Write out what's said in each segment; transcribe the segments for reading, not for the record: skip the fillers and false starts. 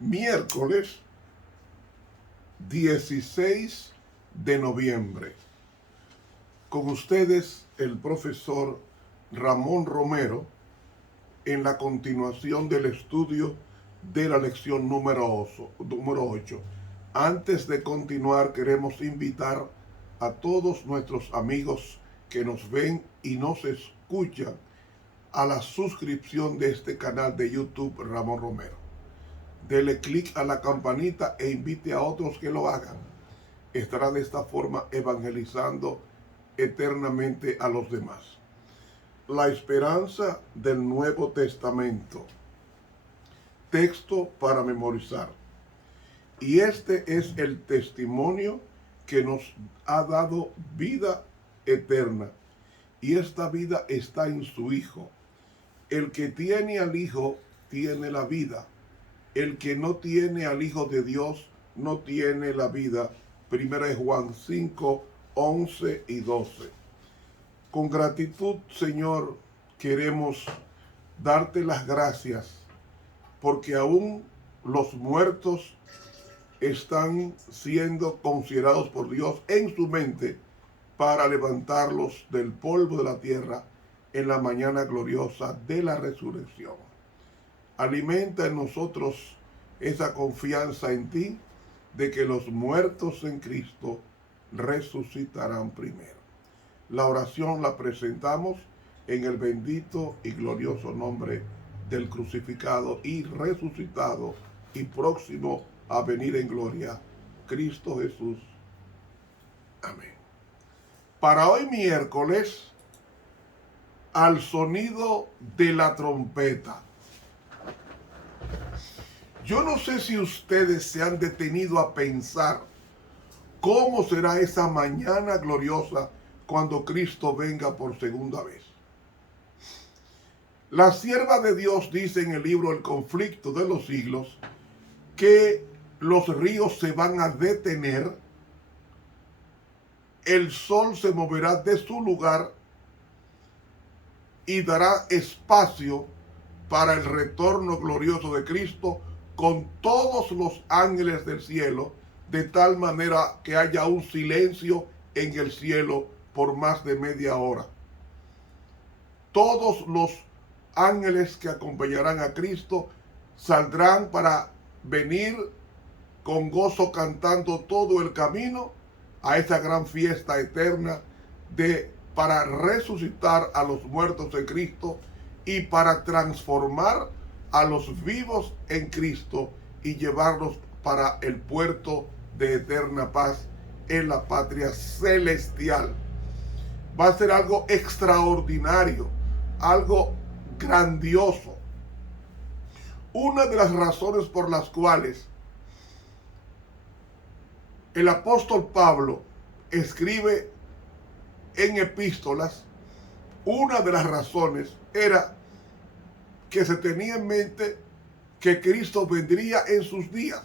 Miércoles 16 de noviembre. Con ustedes el profesor Ramón Romero en la continuación del estudio de la lección número 8. Antes de continuar, queremos invitar a todos nuestros amigos que nos ven y nos escuchan a la suscripción de este canal de YouTube Ramón Romero. Dele clic a la campanita e invite a otros que lo hagan. Estará de esta forma evangelizando eternamente a los demás. La esperanza del Nuevo Testamento. Texto para memorizar. Y este es el testimonio que nos ha dado vida eterna. Y esta vida está en su Hijo. El que tiene al Hijo tiene la vida. El que no tiene al Hijo de Dios no tiene la vida. Primera de Juan 5, 11 y 12. Con gratitud, Señor, queremos darte las gracias porque aún los muertos están siendo considerados por Dios en su mente para levantarlos del polvo de la tierra en la mañana gloriosa de la resurrección. Alimenta en nosotros esa confianza en ti de que los muertos en Cristo resucitarán primero. La oración la presentamos en el bendito y glorioso nombre del crucificado y resucitado y próximo a venir en gloria, Cristo Jesús. Amén. Para hoy miércoles, al sonido de la trompeta. Yo no sé si ustedes se han detenido a pensar cómo será esa mañana gloriosa cuando Cristo venga por segunda vez. La sierva de Dios dice en el libro El conflicto de los siglos que los ríos se van a detener, el sol se moverá de su lugar y dará espacio para el retorno glorioso de Cristo con todos los ángeles del cielo, de tal manera que haya un silencio en el cielo por más de media hora. Todos los ángeles que acompañarán a Cristo saldrán para venir con gozo cantando todo el camino a esa gran fiesta eterna para resucitar a los muertos en Cristo y para transformar a los vivos en Cristo y llevarlos para el puerto de eterna paz en la patria celestial. Va a ser algo extraordinario, algo grandioso. Una de las razones por las cuales el apóstol Pablo escribe en epístolas, una de las razones era que se tenía en mente que Cristo vendría en sus días.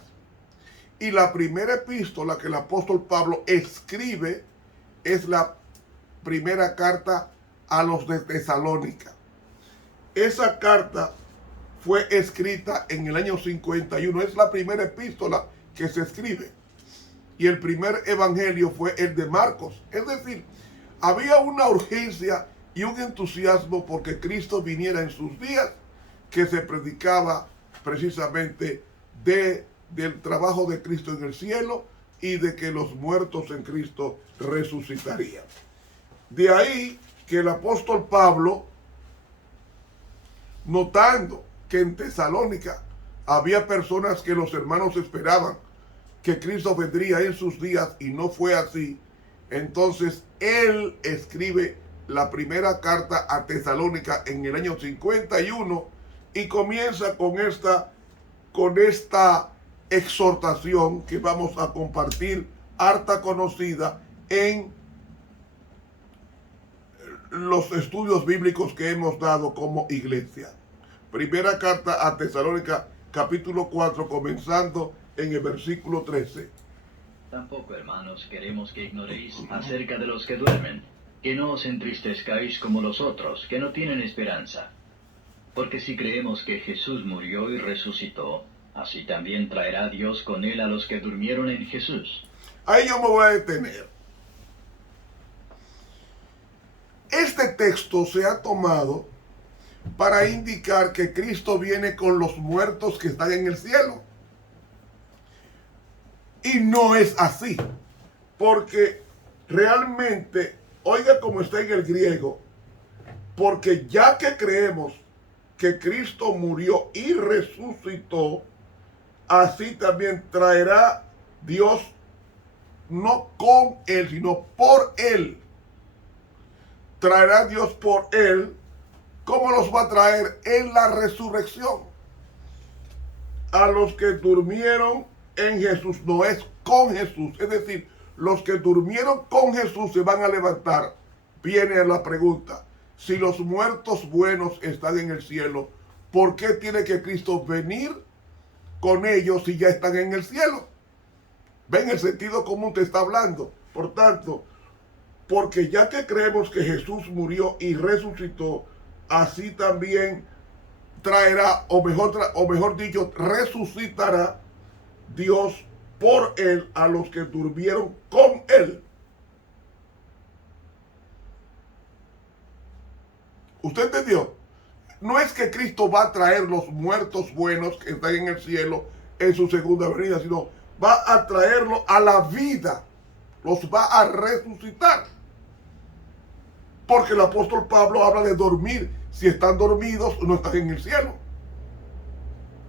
Y la primera epístola que el apóstol Pablo escribe es la primera carta a los de Tesalónica. Esa carta fue escrita en el año 51, es la primera epístola que se escribe. Y el primer evangelio fue el de Marcos. Es decir, había una urgencia y un entusiasmo porque Cristo viniera en sus días, que se predicaba precisamente del trabajo de Cristo en el cielo y de que los muertos en Cristo resucitarían. De ahí que el apóstol Pablo, notando que en Tesalónica había personas que los hermanos esperaban que Cristo vendría en sus días y no fue así, entonces él escribe la primera carta a Tesalónica en el año 51 y comienza con esta exhortación que vamos a compartir, harta conocida en los estudios bíblicos que hemos dado como iglesia. Primera carta a Tesalónica, capítulo 4, comenzando en el versículo 13. Tampoco, hermanos, queremos que ignoréis acerca de los que duermen, que no os entristezcáis como los otros, que no tienen esperanza. Porque si creemos que Jesús murió y resucitó, así también traerá Dios con él a los que durmieron en Jesús. Ahí yo me voy a detener. Este texto se ha tomado para indicar que Cristo viene con los muertos que están en el cielo. Y no es así, porque realmente, oiga cómo está en el griego, porque ya que creemos que Cristo murió y resucitó, así también traerá Dios, no con él, sino por él. Traerá Dios por él. ¿Cómo los va a traer? En la resurrección. A los que durmieron en Jesús, no es con Jesús. Es decir, los que durmieron con Jesús se van a levantar. Viene la pregunta: si los muertos buenos están en el cielo, ¿por qué tiene que Cristo venir con ellos si ya están en el cielo? ¿Ven? El sentido común te está hablando. Por tanto, porque ya que creemos que Jesús murió y resucitó, así también traerá, o mejor dicho, resucitará Dios por él a los que durmieron con él. ¿Usted entendió? No es que Cristo va a traer los muertos buenos que están en el cielo en su segunda venida, sino va a traerlo a la vida. Los va a resucitar. Porque el apóstol Pablo habla de dormir. Si están dormidos, no están en el cielo,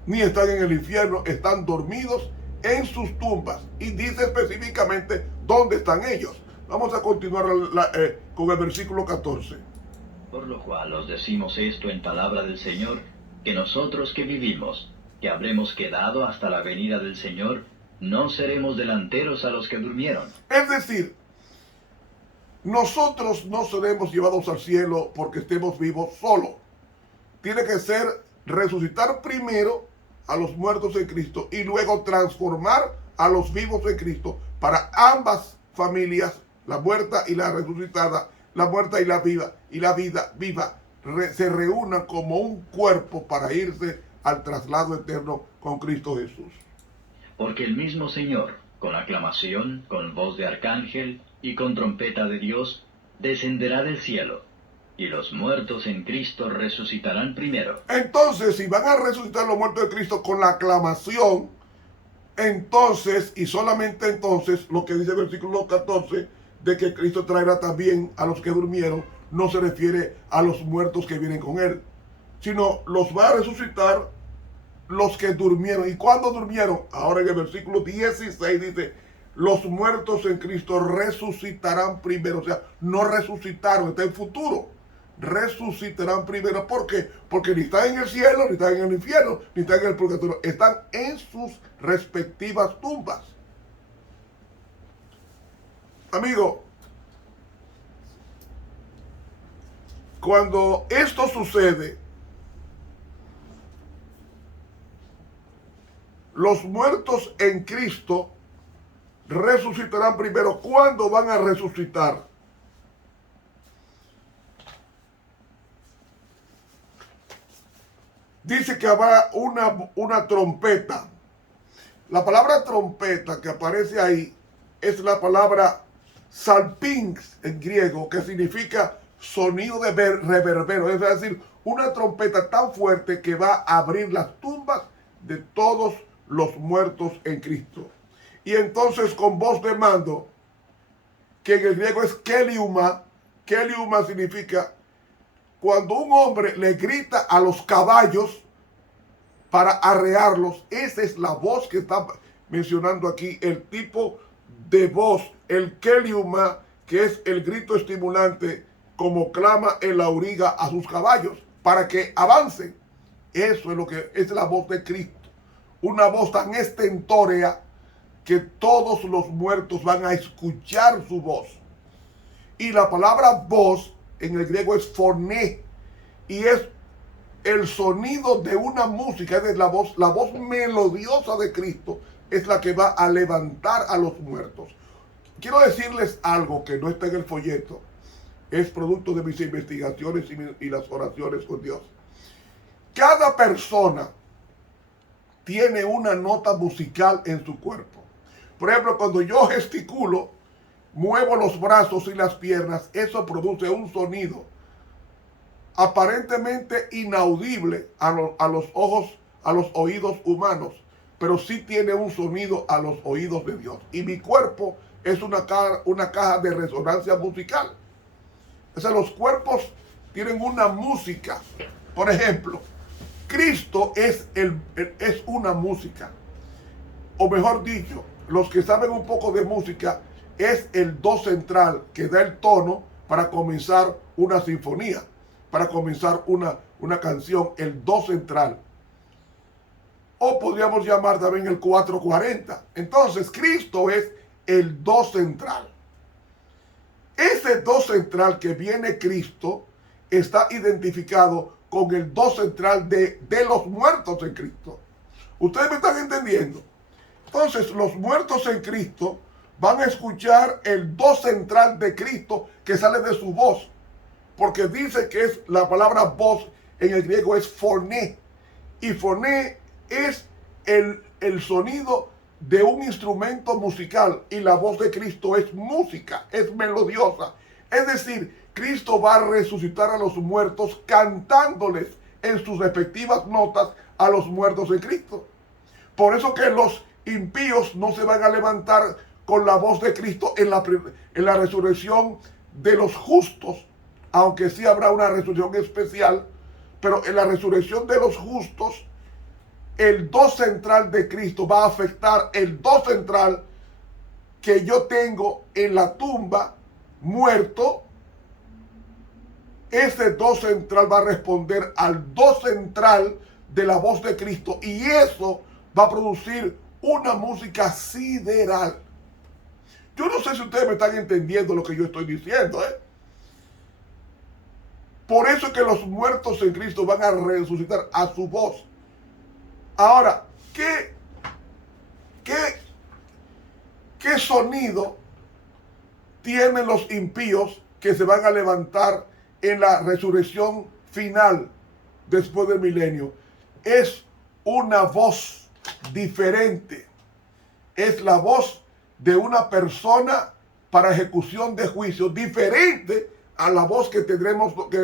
ni están en el infierno, están dormidos en sus tumbas. Y dice específicamente dónde están ellos. Vamos a continuar con el versículo 14. Por lo cual os decimos esto en palabra del Señor, que nosotros que vivimos, que habremos quedado hasta la venida del Señor, no seremos delanteros a los que durmieron. Es decir, nosotros no seremos llevados al cielo porque estemos vivos solo. Tiene que ser resucitar primero a los muertos en Cristo y luego transformar a los vivos en Cristo para ambas familias, la muerta y la resucitada, la muerta y la vida viva, se reúnan como un cuerpo para irse al traslado eterno con Cristo Jesús. Porque el mismo Señor, con aclamación, con voz de arcángel y con trompeta de Dios, descenderá del cielo, y los muertos en Cristo resucitarán primero. Entonces, si van a resucitar los muertos de Cristo con la aclamación, entonces, y solamente entonces, lo que dice el versículo 14, de que Cristo traerá también a los que durmieron, no se refiere a los muertos que vienen con él, sino los va a resucitar los que durmieron. ¿Y cuándo durmieron? Ahora en el versículo 16 dice: los muertos en Cristo resucitarán primero. O sea, no resucitaron, está en futuro. Resucitarán primero. ¿Por qué? Porque ni están en el cielo, ni están en el infierno, ni están en el purgatorio. Están en sus respectivas tumbas. Amigo, cuando esto sucede, los muertos en Cristo resucitarán primero. ¿Cuándo van a resucitar? Dice que habrá una trompeta. La palabra trompeta que aparece ahí es la palabra salpinx en griego, que significa sonido de reverbero. Es decir, una trompeta tan fuerte que va a abrir las tumbas de todos los muertos en Cristo. Y entonces con voz de mando, que en el griego es keliuma. Keliuma significa cuando un hombre le grita a los caballos para arrearlos. Esa es la voz que está mencionando aquí, el tipo de voz, el keliuma, que es el grito estimulante, como clama el auriga a sus caballos para que avancen. Eso es lo que es la voz de Cristo. Una voz tan estentórea que todos los muertos van a escuchar su voz. Y la palabra voz en el griego es foné, y es el sonido de una música, es la voz melodiosa de Cristo, es la que va a levantar a los muertos. Quiero decirles algo que no está en el folleto, es producto de mis investigaciones y las oraciones con Dios. Cada persona tiene una nota musical en su cuerpo. Por ejemplo, cuando yo gesticulo, muevo los brazos y las piernas, eso produce un sonido aparentemente inaudible a los ojos, a los oídos humanos, pero sí tiene un sonido a los oídos de Dios. Y mi cuerpo es una caja de resonancia musical. O sea, los cuerpos tienen una música. Por ejemplo, Cristo es una música. O mejor dicho, los que saben un poco de música, es el do central que da el tono para comenzar una sinfonía, para comenzar una canción, el do central. O podríamos llamar también el 440. Entonces, Cristo es el do central. Ese do central que viene Cristo está identificado con el do central de los muertos en Cristo. ¿Ustedes me están entendiendo? Entonces, los muertos en Cristo van a escuchar el do central de Cristo que sale de su voz. Porque dice que es la palabra voz en el griego es foné. Y foné es el sonido de un instrumento musical. Y la voz de Cristo es música, es melodiosa. Es decir, Cristo va a resucitar a los muertos cantándoles en sus respectivas notas a los muertos en Cristo. Por eso que los impíos no se van a levantar con la voz de Cristo en la resurrección de los justos, aunque sí habrá una resurrección especial, pero en la resurrección de los justos, el do central de Cristo va a afectar el do central que yo tengo en la tumba, muerto. Ese do central va a responder al do central de la voz de Cristo, y eso va a producir una música sideral. Yo no sé si ustedes me están entendiendo lo que yo estoy diciendo, Por eso es que los muertos en Cristo van a resucitar a su voz. Ahora, ¿qué sonido tienen los impíos que se van a levantar en la resurrección final después del milenio? Es una voz diferente. Es la voz de una persona para ejecución de juicio, diferente a la voz que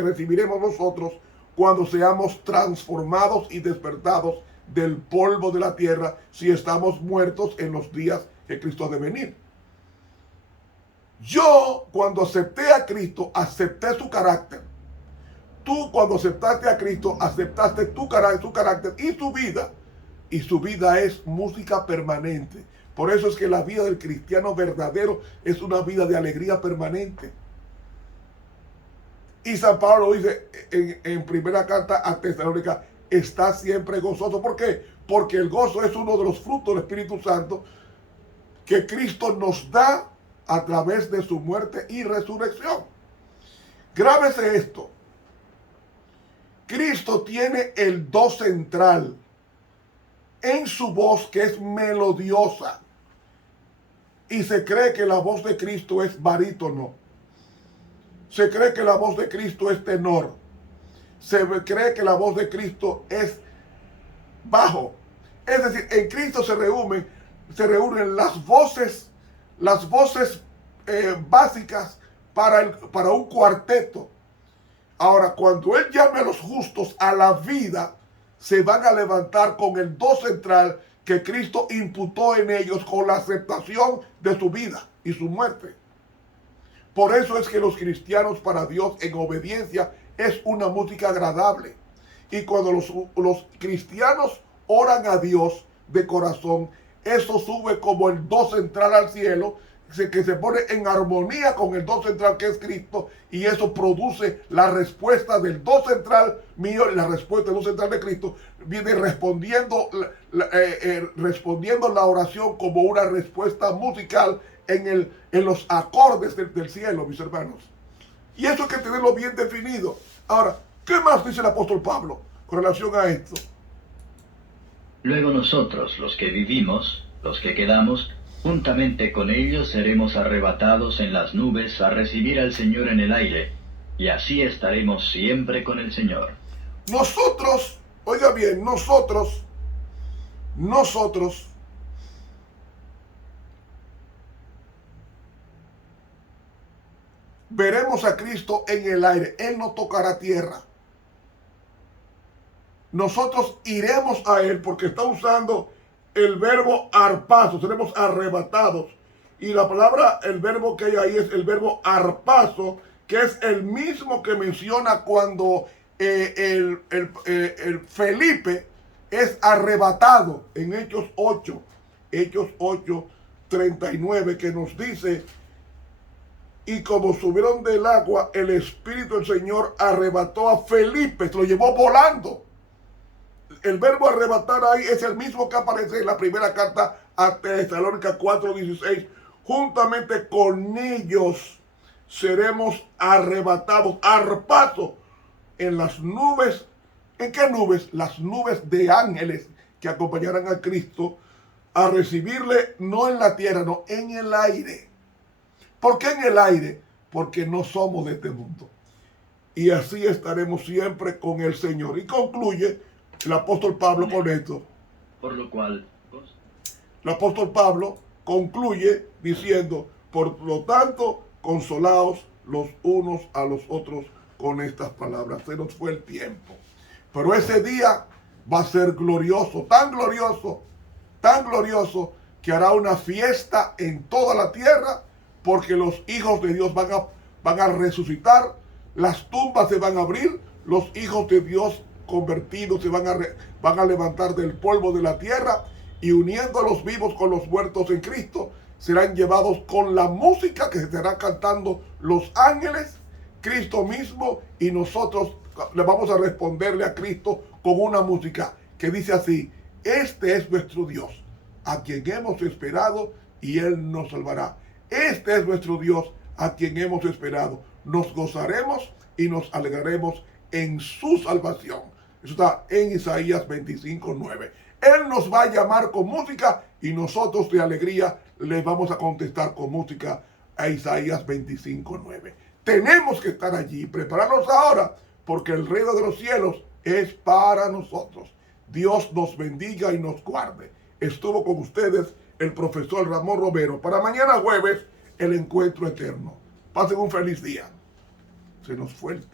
recibiremos nosotros cuando seamos transformados y despertados del polvo de la tierra, si estamos muertos en los días que Cristo ha de venir. Yo, cuando acepté a Cristo, acepté su carácter. Tú, cuando aceptaste a Cristo, aceptaste su carácter y su vida. Y su vida es música permanente. Por eso es que la vida del cristiano verdadero es una vida de alegría permanente. Y San Pablo dice en primera carta a Tesalónica, está siempre gozoso. ¿Por qué? Porque el gozo es uno de los frutos del Espíritu Santo que Cristo nos da a través de su muerte y resurrección. Grábese esto. Cristo tiene el do central en su voz, que es melodiosa. Y se cree que la voz de Cristo es barítono. Se cree que la voz de Cristo es tenor. Se cree que la voz de Cristo es bajo. Es decir, en Cristo se reúnen las voces básicas para un cuarteto. Ahora, cuando Él llame a los justos a la vida, se van a levantar con el do central que Cristo imputó en ellos con la aceptación de su vida y su muerte. Por eso es que los cristianos para Dios en obediencia es una música agradable. Y cuando los cristianos oran a Dios de corazón, eso sube como el do central al cielo, que se pone en armonía con el do central que es Cristo, y eso produce la respuesta del do central mío y la respuesta del do central de Cristo, viene respondiendo la oración como una respuesta musical en los acordes del cielo, mis hermanos. Y eso hay que tenerlo bien definido. Ahora, ¿qué más dice el apóstol Pablo con relación a esto? Luego nosotros, los que vivimos, los que quedamos, juntamente con ellos seremos arrebatados en las nubes a recibir al Señor en el aire, y así estaremos siempre con el Señor. Nosotros, oiga bien, nosotros nosotros veremos a Cristo en el aire. Él no tocará tierra. Nosotros iremos a Él porque está usando el verbo arpazo. Seremos arrebatados. Y la palabra, el verbo que hay ahí es el verbo arpazo, que es el mismo que menciona cuando el Felipe es arrebatado en Hechos 8, 39, que nos dice: y como subieron del agua, el Espíritu del Señor arrebató a Felipe, se lo llevó volando. El verbo arrebatar ahí es el mismo que aparece en la primera carta a Tesalónica 4:16. Juntamente con ellos seremos arrebatados, arpazo, en las nubes. ¿En qué nubes? Las nubes de ángeles que acompañarán a Cristo a recibirle, no en la tierra, no, en el aire. ¿Por qué en el aire? Porque no somos de este mundo. Y así estaremos siempre con el Señor. Y concluye el apóstol Pablo con esto. Por lo cual, El apóstol Pablo concluye diciendo: por lo tanto, consolaos los unos a los otros con estas palabras. Se nos fue el tiempo. Pero ese día va a ser glorioso, tan glorioso, que hará una fiesta en toda la tierra, porque los hijos de Dios van a resucitar, las tumbas se van a abrir, los hijos de Dios convertidos se van a levantar del polvo de la tierra, y uniendo a los vivos con los muertos en Cristo, serán llevados con la música que se estará cantando los ángeles, Cristo mismo, y nosotros le vamos a responderle a Cristo con una música que dice así: este es nuestro Dios, a quien hemos esperado, y Él nos salvará. Este es nuestro Dios, a quien hemos esperado. Nos gozaremos y nos alegraremos en su salvación. Eso está en Isaías 25:9. Él nos va a llamar con música y nosotros de alegría le vamos a contestar con música a Isaías 25:9. Tenemos que estar allí, prepararnos ahora, porque el reino de los cielos es para nosotros. Dios nos bendiga y nos guarde. Estuvo con ustedes el profesor Ramón Romero. Para mañana jueves, el encuentro eterno. Pasen un feliz día. Se nos fue el tiempo.